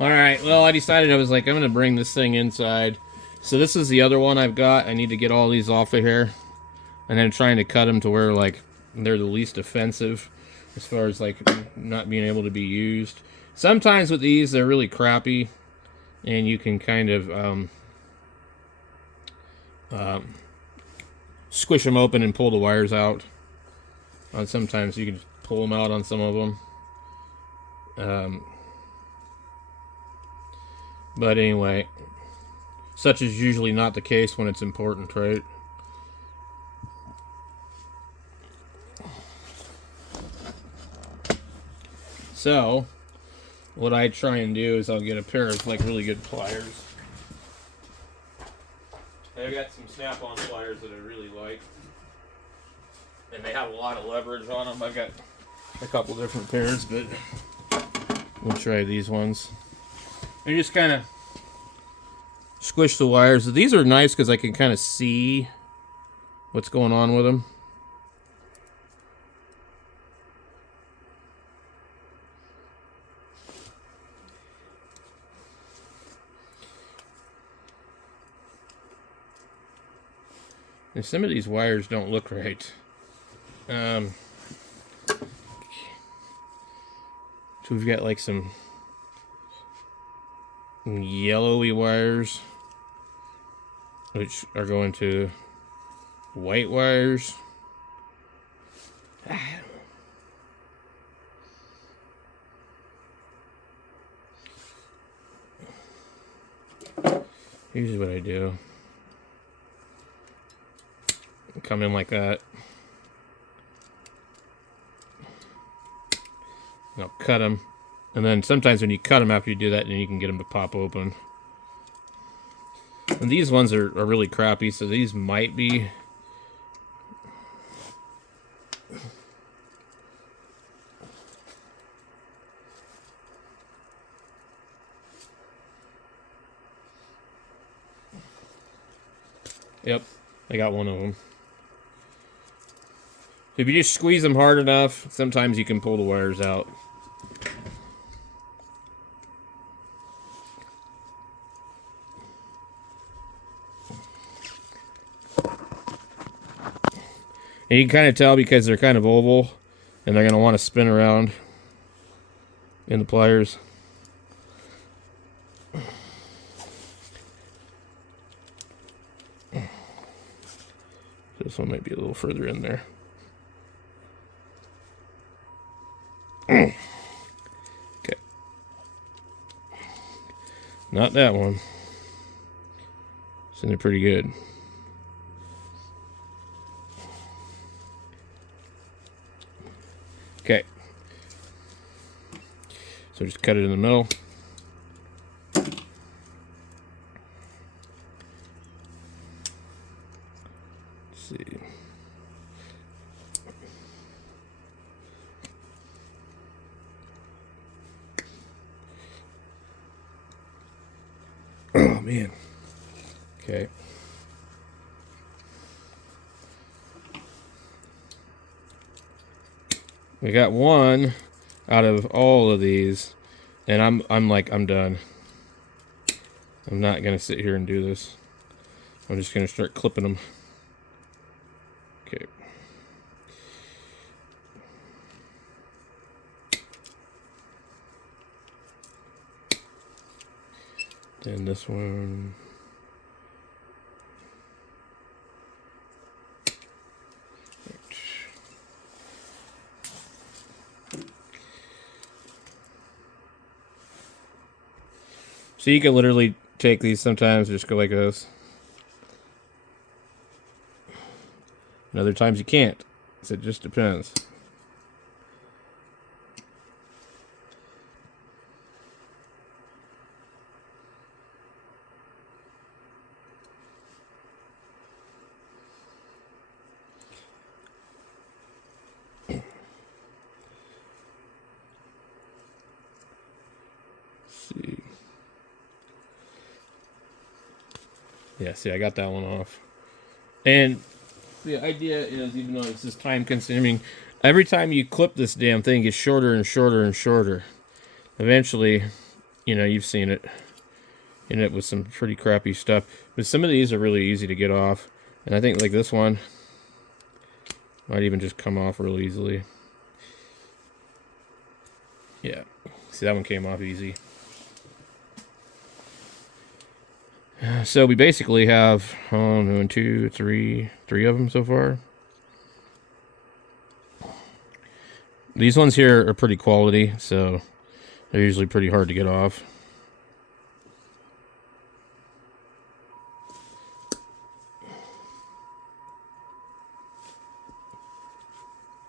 Alright, well, I decided I was like, I'm going to bring this thing inside. So this is the other one I've got. I need to get all these off of here. And then trying to cut them to where, like, they're the least offensive as far as, like, not being able to be used. Sometimes with these, they're really crappy. And you can kind of squish them open and pull the wires out. Sometimes you can just pull them out on some of them. But anyway, such is usually not the case when it's important, right? So, what I try and do is I'll get a pair of like really good pliers. I've got some snap-on pliers that I really like. And they have a lot of leverage on them. I've got a couple different pairs, but we'll try these ones. And just kind of squish the wires. These are nice because I can kind of see what's going on with them. And some of these wires don't look right. So we've got like some yellowy wires, which are going to white wires. Here's what I do. Come in like that. I'll cut them. And then sometimes when you cut them after you do that, then you can get them to pop open. And these ones are really crappy, so these might be... Yep, I got one of them. If you just squeeze them hard enough, sometimes you can pull the wires out. And you can kind of tell because they're kind of oval, and they're going to want to spin around in the pliers. This one might be a little further in there. Okay. Not that one. It's in there pretty good. Okay. So just cut it in the middle. Let's see. Oh, man. Okay. We got one out of all of these, and I'm done. I'm not gonna sit here and do this. I'm just gonna start clipping them. Okay. Then this one. So you can literally take these sometimes, just go like this. And other times you can't. So it just depends. See. Yeah, see, I got that one off. And the idea is, even though this is time consuming, every time you clip this damn thing, it gets shorter and shorter and shorter. Eventually, you know, you've seen it. In it with some pretty crappy stuff. But some of these are really easy to get off. And I think like this one might even just come off real easily. Yeah. See, that one came off easy. So we basically have, one, two, three of them so far. These ones here are pretty quality, so they're usually pretty hard to get off.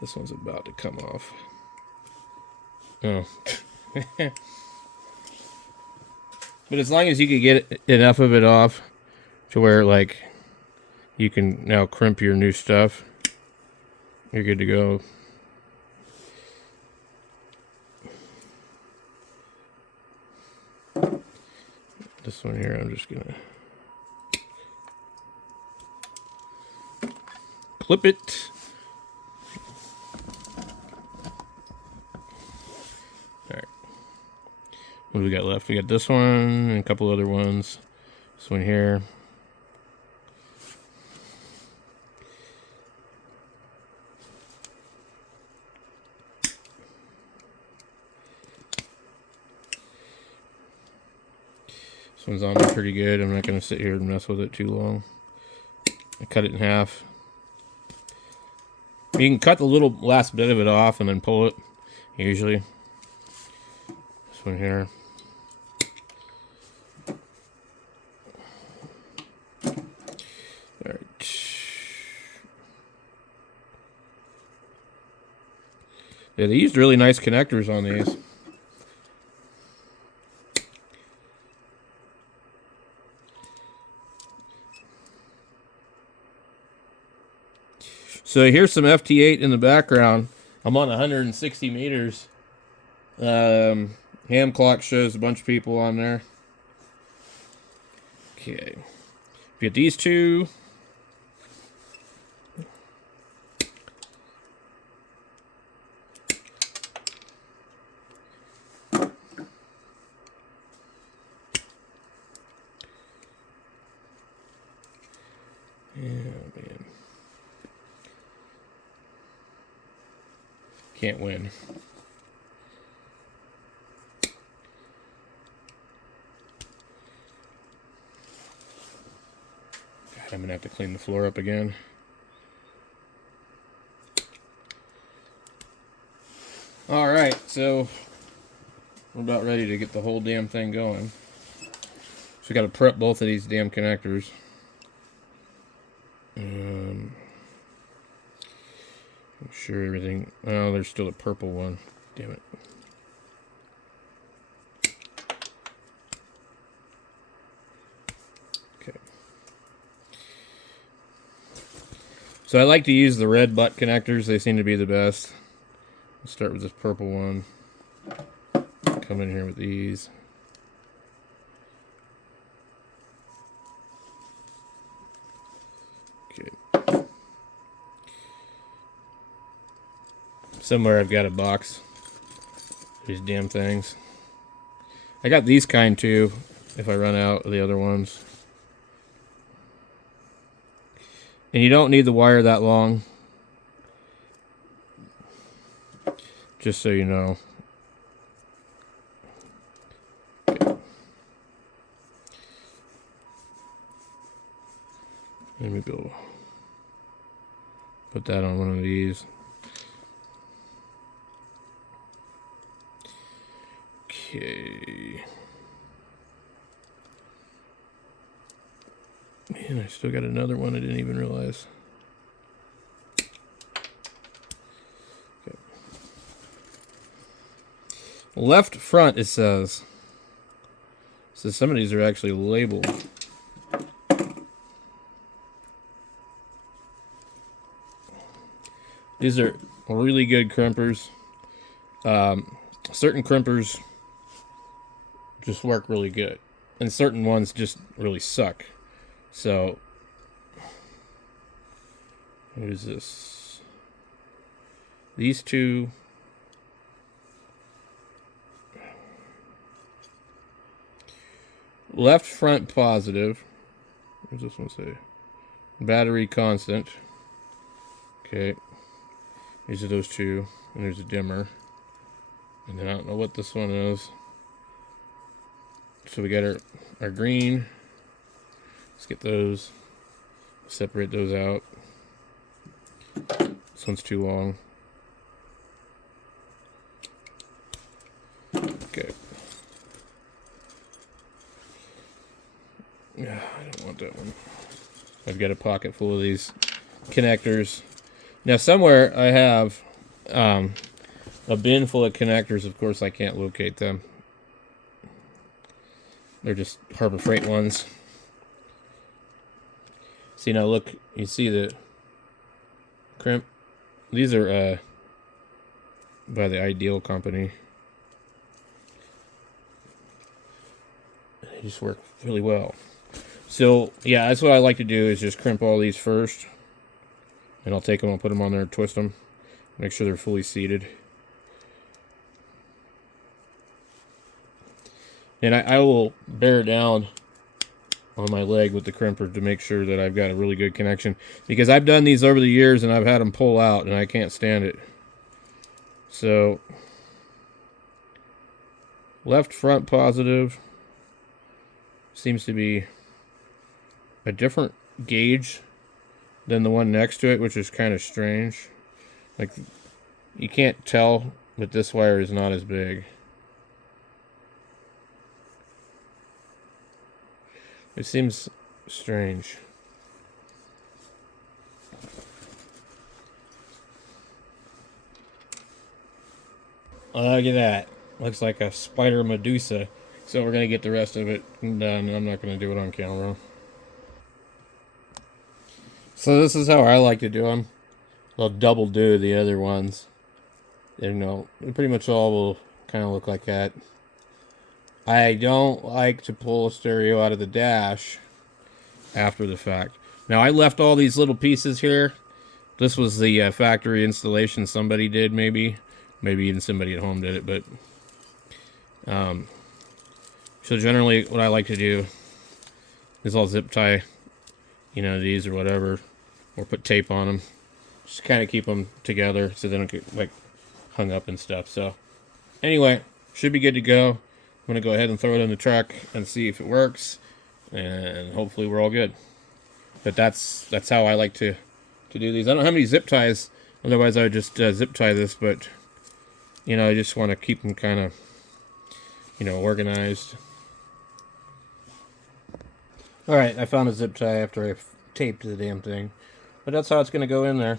This one's about to come off. Oh. But as long as you can get enough of it off to where, like, you can now crimp your new stuff, you're good to go. This one here, I'm just gonna clip it. What do we got left? We got this one and a couple other ones. This one here. This one's on there pretty good. I'm not going to sit here and mess with it too long. I cut it in half. You can cut the little last bit of it off and then pull it, usually. This one here. Yeah, they used really nice connectors on these. So here's some FT8 in the background. I'm on 160 meters. Ham clock shows a bunch of people on there. Okay. Get these two. Man. Can't win. God, I'm gonna have to clean the floor up again. All right, so we're about ready to get the whole damn thing going. So we got to prep both of these damn connectors. I'm sure everything. Oh, there's still a purple one. Damn it. Okay. So I like to use the red butt connectors. They seem to be the best. Let's start with this purple one. Come in here with these. Okay. Somewhere I've got a box. These damn things. I got these kind too, if I run out of the other ones. And you don't need the wire that long. Just so you know. Okay. Let me go put that on one of these. Okay. Man, I still got another one I didn't even realize. Okay. Left front, it says. So some of these are actually labeled. These are really good crimpers. Certain crimpers just work really good, and certain ones just really suck. So, what is this? These two. left front positive. What does this one say? Battery constant. Okay. These are those two. And there's a dimmer. And then I don't know what this one is. So we got our green. Let's get those. Separate those out. This one's too long. Okay. Yeah, I don't want that one. I've got a pocket full of these connectors. Now somewhere I have a bin full of connectors. Of course I can't locate them. They're just Harbor Freight ones. See, now look, you see the crimp? These are by the Ideal company. They just work really well. So, yeah, that's what I like to do, is just crimp all these first. And I'll take them, I'll put them on there and twist them. Make sure they're fully seated. And I will bear down on my leg with the crimper to make sure that I've got a really good connection. Because I've done these over the years and I've had them pull out and I can't stand it. So, left front positive seems to be a different gauge than the one next to it, which is kind of strange. Like, you can't tell, but this wire is not as big. It seems strange. Look at that. Looks like a spider Medusa. So we're going to get the rest of it done. I'm not going to do it on camera. So this is how I like to do them. I'll double do the other ones. You know, they pretty much all will kind of look like that. I don't like to pull a stereo out of the dash after the fact. Now, I left all these little pieces here. This was the factory installation somebody did, maybe. Maybe even somebody at home did it, but... so generally, what I like to do is I'll zip tie, you know, these or whatever. Or put tape on them. Just kind of keep them together so they don't get, like, hung up and stuff. So, anyway, should be good to go. I'm going to go ahead and throw it in the truck and see if it works. And hopefully we're all good. But that's how I like to do these. I don't have any zip ties. Otherwise I would just zip tie this. But, you know, I just want to keep them kind of, you know, organized. Alright, I found a zip tie after I taped the damn thing. But that's how it's going to go in there.